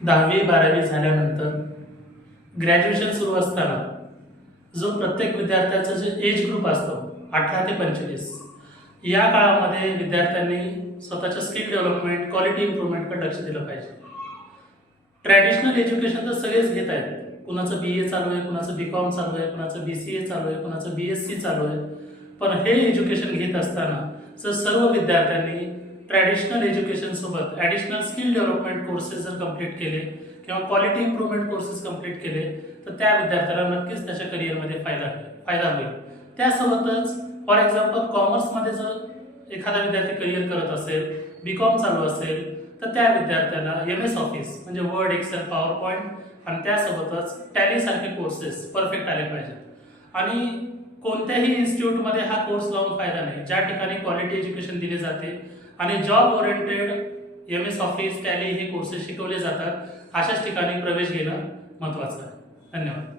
10वी-12वी झाल्यानंतर ग्रॅज्युएशन सुरू असताना जो प्रत्येक विद्यार्थ्याचा जे एज ग्रुप असतो 18 ते 25 या काळामध्ये विद्यार्थ्यांनी स्वतःच्या स्किल डेव्हलपमेंट, क्वालिटी इम्प्रूव्हमेंटकडे लक्ष दिलं पाहिजे. ट्रॅडिशनल एज्युकेशन तर सगळेच घेत आहेत. कुणाचं BA चालू आहे, कुणाचं BCom चालू आहे, कुणाचं BCA चालू आहे, कुणाचं BSc चालू आहे. पण हे एज्युकेशन घेत असताना जर सर्व विद्यार्थ्यांनी ट्रॅडिशनल एज्युकेशन सोबत ॲडिशनल स्किल डेव्हलपमेंट कोर्सेस जर कंप्लीट केले किंवा क्वालिटी इम्प्रूव्हमेंट कोर्सेस कंप्लीट केले तर त्या विद्यार्थ्याला नक्कीच त्याच्या करिअरमध्ये फायदा होईल. त्यासोबतच फॉर एक्झाम्पल कॉमर्समध्ये जर एखादा विद्यार्थी करिअर करत असेल, BCom चालू असेल तर त्या विद्यार्थ्याला MS ऑफिस म्हणजे वर्ड, एक्सेल, पॉवर पॉईंट आणि त्यासोबतच टॅली सारखे कोर्सेस परफेक्ट आले पाहिजेत. आणि कोणत्याही इन्स्टिट्यूटमध्ये हा कोर्स लावून फायदा नाही. ज्या ठिकाणी क्वालिटी एज्युकेशन दिले जाते आणि job oriented MS office, tally हे कोर्सेस शिकवले जातात अशाच ठिकाणी प्रवेश घेणं महत्त्वाचं आहे. धन्यवाद.